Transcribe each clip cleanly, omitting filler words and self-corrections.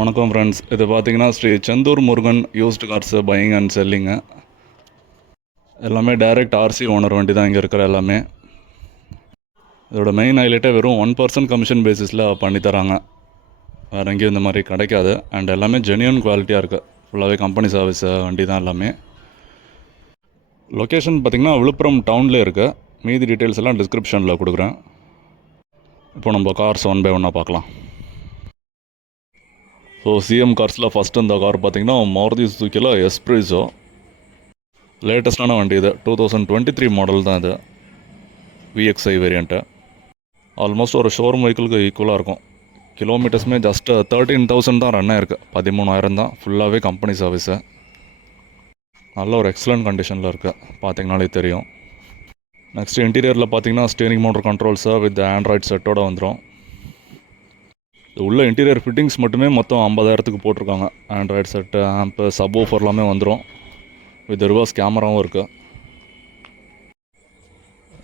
வணக்கம் ஃப்ரெண்ட்ஸ். இது பார்த்தீங்கன்னா Sri Senthur Murugan used cars buying and selling. எல்லாமே டைரக்ட் ஆர்சி ஓனர் வண்டி தான் இங்கே இருக்கிற எல்லாமே. இதோட மெயின் ஹைலைட்டே வெறும் 1% கமிஷன் பேசிஸில் பண்ணித்தராங்க. வேறு எங்கேயும் இந்த மாதிரி கிடைக்காது. அண்ட் எல்லாமே ஜென்யூன் குவாலிட்டியாக இருக்குது. ஃபுல்லாகவே கம்பெனி சர்வீஸ் வண்டி தான் எல்லாமே. லொக்கேஷன் பார்த்திங்கன்னா விழுப்புரம் டவுன்லேயே இருக்குது. மீதி டீட்டெயில்ஸ் எல்லாம் டிஸ்கிரிப்ஷனில் கொடுக்குறேன். இப்போ நம்ம கார்ஸ் ஒன் பை ஒன்னாக பார்க்கலாம். ஸோ சிஎம் கார்ஸில் ஃபஸ்ட்டு இந்த கார் பார்த்திங்கன்னா மாருதி சுசுக்கியில் எஸ்ப்ரெஸோ. லேட்டஸ்ட்டான வண்டி இது. 2023 மாடல் தான் இது. VXi variant. ஆல்மோஸ்ட் ஒரு ஷோரூம் வெஹிக்கிளுக்கு ஈக்குவலாக இருக்கும். கிலோமீட்டர்ஸுமே ஜஸ்ட்டு 13,000 தான் ரன் ஆயிருக்கு. 13,000 தான். ஃபுல்லாகவே கம்பெனி சர்வீஸு. நல்ல ஒரு எக்ஸலண்ட் கண்டிஷனில் இருக்குது, பார்த்திங்கனாலே தெரியும். நெக்ஸ்ட் இன்டீரியரில் பார்த்திங்கன்னா ஸ்டீரிங் மோட்டர் கண்ட்ரோல்ஸை வித் ஆண்ட்ராய்ட் செட்டோடு வந்துடும். உள்ள இன்டீரியர் ஃபிட்டிங்ஸ் மட்டுமே மொத்தம் 50,000க்கு போட்டிருக்காங்க. ஆண்ட்ராய்டு செட்டு, ஆம்ப்பு, சப்வூஃபர் எல்லாமே வந்துடும். வித் ரிவர்ஸ் கேமராவும் இருக்குது.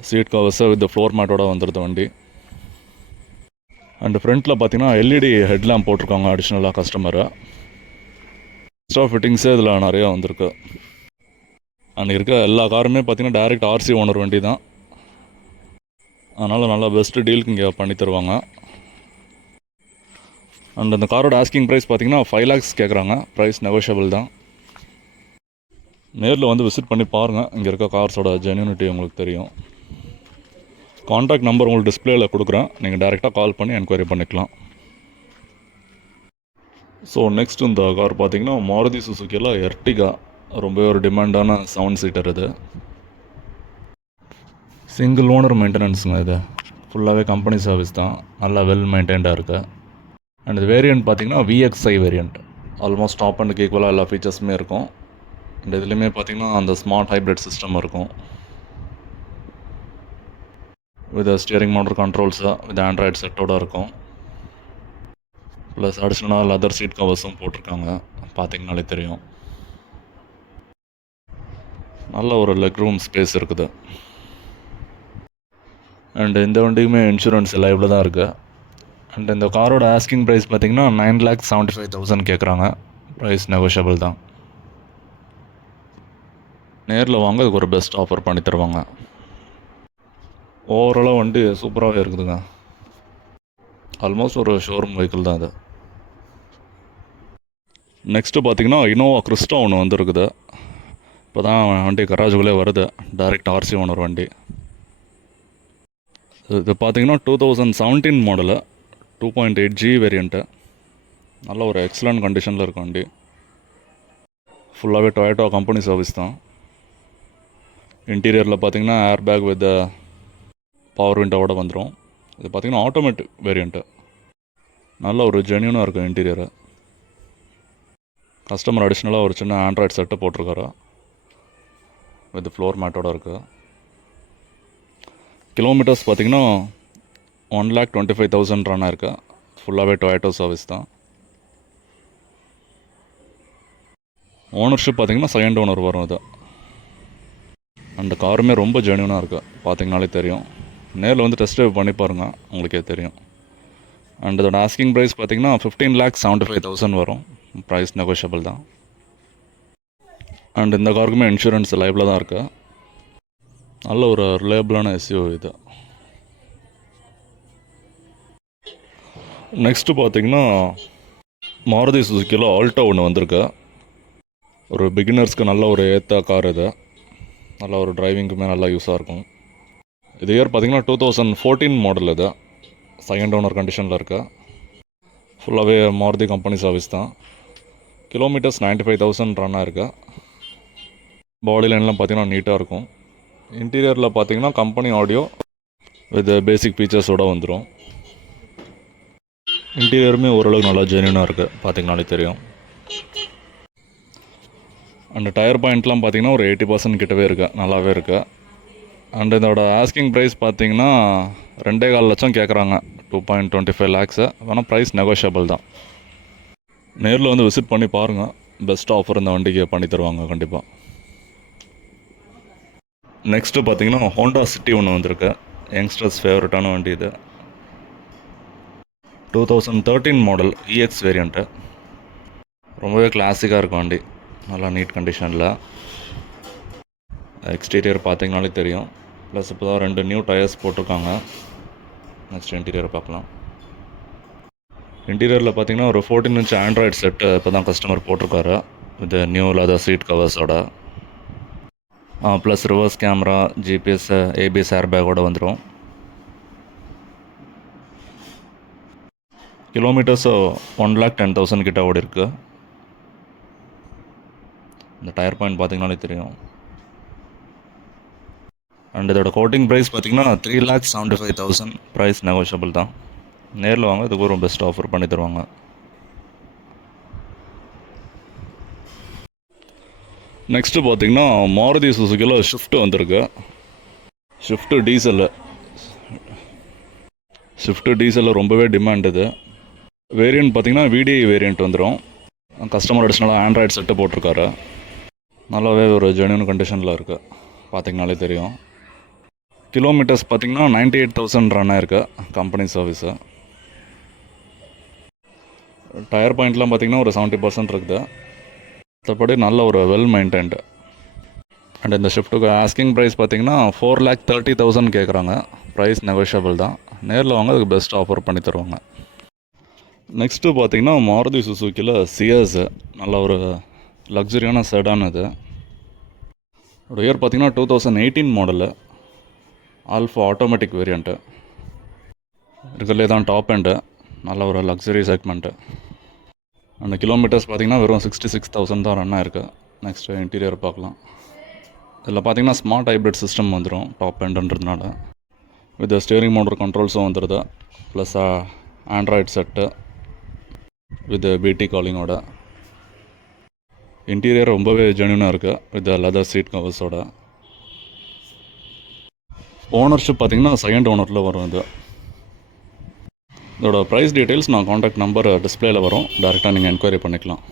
சீட் கவர்ஸை வித் ஃப்ளோர் மேட்டோட வந்துடுது வண்டி. அண்டு ஃப்ரண்ட்டில் பார்த்தீங்கன்னா எல்இடி ஹெட்லேம்ப் போட்டிருக்காங்க அடிஷ்னலாக கஸ்டமரை. எக்ஸ்ட்ரா ஃபிட்டிங்ஸே இதில் நிறையா வந்திருக்கு. அண்ட் இருக்க எல்லா காருமே பார்த்தீங்கன்னா டைரக்ட் ஆர்சி ஓனர் வண்டி தான். அதனால் நல்லா பெஸ்ட்டு டீலுக்கு இங்கே பண்ணி தருவாங்க. அண்ட் அந்த காரோட ஆஸ்கிங் ப்ரைஸ் பார்த்திங்கன்னா 5 lakhs கேட்குறாங்க. ப்ரைஸ் நெகோஷியபிள் தான். நேரில் வந்து விசிட் பண்ணி பாருங்கள். இங்கே இருக்க கார்ஸோட ஜென்யூனிட்டி உங்களுக்கு தெரியும். கான்டாக்ட் நம்பர் உங்களுக்கு டிஸ்பிளேயில் கொடுக்குறேன். நீங்கள் டேரெக்டாக கால் பண்ணி என்கொயரி பண்ணிக்கலாம். ஸோ நெக்ஸ்ட் இந்த கார் பார்த்திங்கன்னா மாருதி சுசுக்கியில் எர்டிகா. ரொம்பவே ஒரு டிமாண்டான 7 சீட்டர் இது. சிங்கிள் ஓனர் மெயின்டெனன்ஸுங்க இது. ஃபுல்லாகவே கம்பெனி சர்வீஸ் தான். நல்லா வெல் மெயின்டைன்டாக இருக்குது. அண்ட் இது வேரியண்ட் பார்த்திங்கன்னா விஎக்ஸ்ஐ வேரியண்ட். ஆல்மோஸ்ட் டாப் அண்டுக்கு ஈக்குவலாக எல்லா ஃபீச்சர்ஸுமே இருக்கும். அண்ட் இதுலேயுமே பார்த்திங்கன்னா அந்த ஸ்மார்ட் ஹைப்ரிட் சிஸ்டம் இருக்கும். With steering motor controls with Android செட்டோடு இருக்கும். ப்ளஸ் அடிஷ்னலாக லெதர் சீட் கவர்ஸும் போட்டிருக்காங்க, பார்த்திங்கனாலே தெரியும். நல்ல ஒரு லெக் ரூம் ஸ்பேஸ் இருக்குது. அண்டு இந்த வண்டிக்குமே இன்சூரன்ஸ் லைவில் தான் இருக்குது. அண்ட் இந்த காரோட ஆஸ்கிங் ப்ரைஸ் பார்த்திங்கன்னா 9,75,000 கேட்குறாங்க. ப்ரைஸ் நெகோஷியபிள் தான். நேரில் வாங்க, அதுக்கு ஒரு பெஸ்ட் ஆஃபர் பண்ணி தருவாங்க. ஓவராலாக வண்டி சூப்பராகவே இருக்குதுங்க. ஆல்மோஸ்ட் ஒரு ஷோரூம் வெஹிக்கிள் தான் அது. நெக்ஸ்ட்டு பார்த்திங்கன்னா இனோவா கிறிஸ்டா ஒன்று வந்துருக்குது. இப்போ தான் வண்டி கராஜுக்குள்ளே வருது. டைரக்ட் ஆர்சி ஓனர் வண்டி. இது பார்த்திங்கன்னா 2017 மாடலு. 2.8G variant. நல்ல ஒரு எக்ஸலண்ட் கண்டிஷனில் இருக்கும் வண்டி. ஃபுல்லாகவே டொயோட்டா கம்பெனி சர்வீஸ் தான். இன்டீரியரில் பார்த்திங்கன்னா ஏர் பேக் வித் பவர் விண்டோவோட வந்துடும். இது பார்த்திங்கன்னா ஆட்டோமேட்டிக் வேரியண்ட்டு. நல்ல ஒரு ஜென்யூனாக இருக்கும் இன்டீரியரு. கஸ்டமர் அடிஷ்னலாக ஒரு சின்ன ஆண்ட்ராய்டு செட்டை போட்டிருக்காரு. வித் ஃப்ளோர் மேட்டோடு இருக்குது. கிலோமீட்டர்ஸ் பார்த்திங்கன்னா 1,25,000 ரன் ஆயிருக்கு. ஃபுல்லாகவே டொயோட்டோ சர்வீஸ் தான். ஓனர்ஷிப் பார்த்திங்கன்னா செகண்ட் ஓனர் வரும் இது. அந்த காருமே ரொம்ப ஜென்யூனாக இருக்குது, பார்த்திங்கனாலே தெரியும். நேரில் வந்து டெஸ்ட் ட்ரைவ் பண்ணி பாருங்கள், உங்களுக்கே தெரியும். அண்ட் இதோட ஆஸ்கிங் ப்ரைஸ் பார்த்திங்கன்னா 15,75,000 வரும். ப்ரைஸ் நெகோஷியபிள் தான். அண்ட் இந்த காருக்குமே இன்சூரன்ஸ் லைவில் தான் இருக்குது. நல்ல ஒரு ரிலையபிளான எஸ்யூவி இது. நெக்ஸ்ட்டு பார்த்திங்கன்னா மாருதி சுசுக்கியில் ஆல்டோ ஒன்று வந்திருக்கு. ஒரு பிகினர்ஸ்க்கு நல்ல ஒரு ஏற்ற கார் இது. நல்ல ஒரு டிரைவிங்க்குமே நல்லா யூஸாக இருக்கும். இது இயர் பார்த்திங்கன்னா 2014 மாடல் இது. செகண்ட் ஓனர் கண்டிஷனில் இருக்குது. ஃபுல்லாகவே மாருதி கம்பெனி சர்வீஸ் தான். கிலோமீட்டர்ஸ் 95,000 ரன் ஆயிருக்கு. பாடி லைன்லாம் பார்த்திங்கன்னா நீட்டாக இருக்கும். இன்டீரியரில் பார்த்திங்கன்னா கம்பெனி ஆடியோ வித் பேசிக் ஃபீச்சர்ஸோடு வந்துடும். இன்டீரியருமே ஓரளவுக்கு நல்லா ஜென்யூனாக இருக்குது, பார்த்திங்கனாலே தெரியும். அண்ட் டயர் பாயிண்ட்லாம் பார்த்திங்கன்னா ஒரு 80% கிட்டவே இருக்குது, நல்லாவே இருக்குது. அண்ட் இதோட ஆஸ்கிங் ப்ரைஸ் பார்த்திங்கன்னா 2.25 லட்சம் கேட்குறாங்க. 2.25 lakhs. ஆனால் ப்ரைஸ் நெகோஷியபிள் தான். நேரில் வந்து விசிட் பண்ணி பாருங்கள். பெஸ்ட் ஆஃபர் இந்த வண்டிக்கு பண்ணி தருவாங்க கண்டிப்பாக. நெக்ஸ்ட்டு பார்த்திங்கன்னா ஹோண்டா சிட்டி ஒன்று வந்திருக்கு. யங்ஸ்டர்ஸ் ஃபேவரட்டான வண்டி இது. 2013 மாடல் இஎக்ஸ் வேரியண்ட்டு. ரொம்பவே கிளாசிக்காக இருக்கும் வண்டி, நல்லா நீட் கண்டிஷனில். எக்ஸ்டீரியர் பார்த்தீங்கனாலே தெரியும். ப்ளஸ் இப்போ தான் 2 நியூ டயர்ஸ் போட்டிருக்காங்க. நெக்ஸ்ட் இன்டீரியர் பார்க்கலாம். இன்டீரியரில் பார்த்தீங்கன்னா ஒரு 14 இன்ச் ஆண்ட்ராய்டு செட்டு இப்போ தான் கஸ்டமர் போட்டிருக்காரு, இது நியூ லெதர் சீட் கவர்ஸோட. Plus reverse camera, GPS, ABS air பேக்கோடு வந்துடும். கிலோமீட்டர்ஸ் 1,10,000 கிட்ட ஓடி இருக்கு. இந்த டயர் பாயிண்ட் பார்த்தீங்கனாலே தெரியும். அண்ட் இதோட கோட்டிங் ப்ரைஸ் பார்த்தீங்கன்னா 3,75,000. ப்ரைஸ் நெகோஷியபிள் தான். நேரில் வாங்க, இதுக்கு ஒரு பெஸ்ட் ஆஃபர் பண்ணி தருவாங்க. நெக்ஸ்ட்டு பார்த்தீங்கன்னா மாருதி சுசுக்கியில் ஷிஃப்ட் வந்திருக்கு. ஷிஃப்ட்டு டீசலில் ரொம்பவே டிமாண்ட் இது. வேரியண்ட் பார்த்தீங்கன்னா விடிஐ வேரியண்ட் வந்துடும். கஸ்டமர் அடிஷ்னலாக ஆண்ட்ராய்டு செட்டு போட்டிருக்காரு. நல்லாவே ஒரு ஜென்யூன் கண்டிஷனில் இருக்குது, பார்த்தீங்கனாலே தெரியும். கிலோமீட்டர்ஸ் பார்த்தீங்கன்னா 98,000 ரன் ஆயிருக்கு கம்பெனி சர்வீஸு. டயர் பாயிண்ட்லாம் பார்த்தீங்கன்னா ஒரு 70% இருக்குது. மற்றபடி நல்ல ஒரு வெல் மெயின்டைன்டு. அண்ட் இந்த ஷிஃப்ட்டுக்கு ஆஸ்கிங் ப்ரைஸ் பார்த்தீங்கன்னா 4,30,000 கேட்குறாங்க. ப்ரைஸ் நெகோஷியபிள் தான். நேரில் வாங்க, அதுக்கு பெஸ்ட் ஆஃபர் பண்ணி தருவாங்க. நெக்ஸ்ட்டு பார்த்தீங்கன்னா மாருதி சுசுக்கியில் சியாஸ், நல்ல ஒரு லக்ஸரியான செடான் இது. ஒரு இயர் பார்த்தீங்கன்னா 2018 மாடலு, ஆல்ஃபா ஆட்டோமேட்டிக் வேரியண்ட்டு. இருக்கிறதுலே தான் டாப் எண்டு, நல்ல ஒரு லக்ஸரி செக்மெண்ட்டு. அந்த கிலோமீட்டர்ஸ் பார்த்தீங்கன்னா வெறும் 66,000 தான் ரன் ஆயிருக்கு. நெக்ஸ்ட்டு இன்டீரியர் பார்க்கலாம். இதில் பார்த்தீங்கன்னா ஸ்மார்ட் ஹைப்ரிட் சிஸ்டம் வந்துடும் டாப் எண்டுன்றதுனால. வித் ஸ்டியரிங் மோட்டர் கண்ட்ரோல்ஸும் வந்துடுது. ப்ளஸ் ஆண்ட்ராய்டு செட்டு வித் பிடி காலிங்கோட. இன்டீரியர் ரொம்பவே ஜென்யூனாக இருக்குது வித் லெதர் சீட் கவர்ஸோட. ஓனர்ஷிப் பார்த்தீங்கன்னா செகண்ட் ஓனரில் வரும் இது. இதோட ப்ரைஸ் டீட்டெயில்ஸ் நான் காண்டாக்ட் நம்பர் டிஸ்பிளேயில் வரும், டேரெக்டாக நீங்கள் என்கொயரி பண்ணிக்கலாம்.